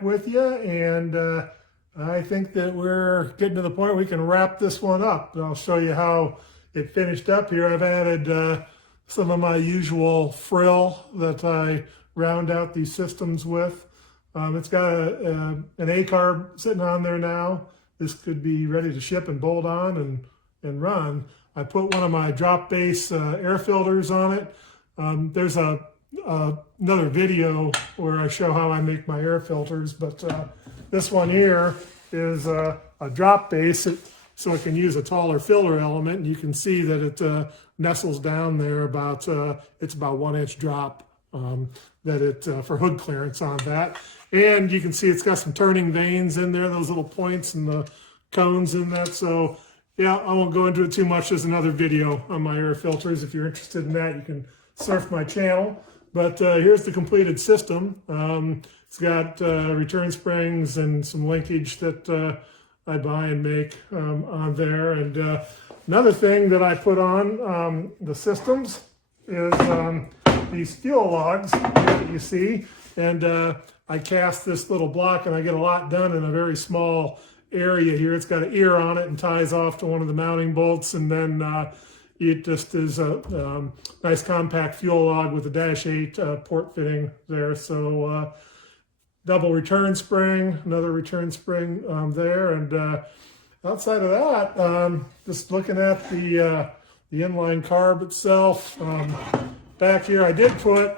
with you, and I think that we're getting to the point we can wrap this one up. I'll show you how it finished up here. I've added some of my usual frill that I round out these systems with. It's got an A-carb sitting on there now. This could be ready to ship and bolt on and run. I put one of my drop base air filters on it. There's another video where I show how I make my air filters, but this one here is a drop base, so it can use a taller filler element. And you can see that it nestles down there about, it's about 1 inch drop that it for hood clearance on that. And you can see it's got some turning vanes in there, those little points and the cones in that. So yeah, I won't go into it too much. There's another video on my air filters. If you're interested in that, you can surf my channel. But here's the completed system. It's got return springs and some linkage that I buy and make on there. And another thing that I put on the systems is these fuel logs that you see. And I cast this little block, and I get a lot done in a very small area here. It's got an ear on it and ties off to one of the mounting bolts, and then it just is a nice compact fuel log with a -8 port fitting there. So double return spring, another return spring there. And outside of that, just looking at the inline carb itself, back here I did put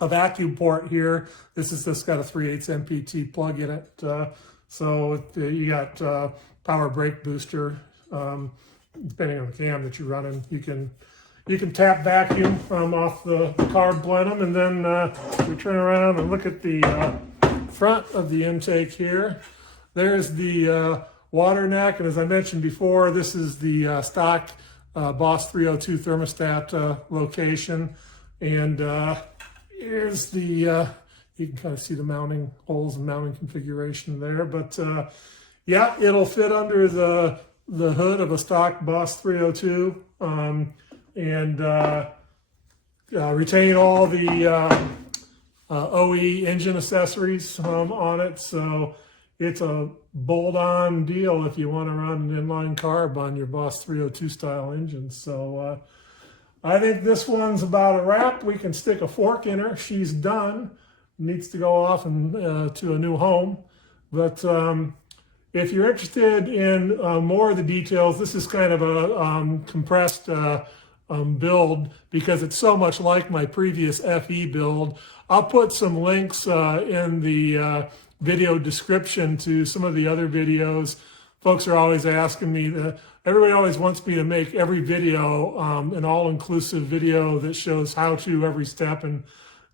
a vacuum port here. This is just got a 3/8 MPT plug in it. So you got power brake booster. Depending on the cam that you're running, you can tap vacuum off the carb plenum, and then we turn around and look at the front of the intake here. There's the water neck, and as I mentioned before, this is the stock Boss 302 thermostat location. And here's the you can kind of see the mounting holes and mounting configuration there. But yeah, it'll fit under the hood of a stock Boss 302 and retain all the OE engine accessories on it. So it's a bolt-on deal if you want to run an inline carb on your Boss 302 style engine. So I think this one's about a wrap. We can stick a fork in her. She's done. Needs to go off and to a new home. But if you're interested in more of the details, this is kind of a compressed build because it's so much like my previous FE build. I'll put some links in the video description to some of the other videos. Folks are always asking me, everybody always wants me to make every video an all-inclusive video that shows how to every step, and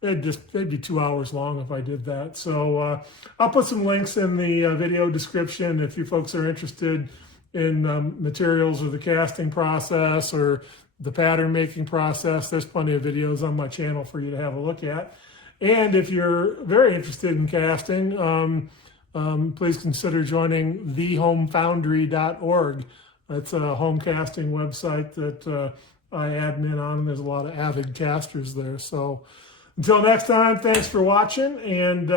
it'd be 2 hours long if I did that. So I'll put some links in the video description if you folks are interested in materials or the casting process or the pattern making process. There's plenty of videos on my channel for you to have a look at. And if you're very interested in casting, please consider joining thehomefoundry.org. That's a home casting website that I admin on, and there's a lot of avid casters there. So until next time, thanks for watching, and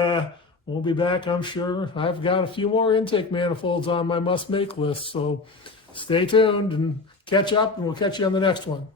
we'll be back, I'm sure. I've got a few more intake manifolds on my must-make list, so stay tuned and catch up, and we'll catch you on the next one.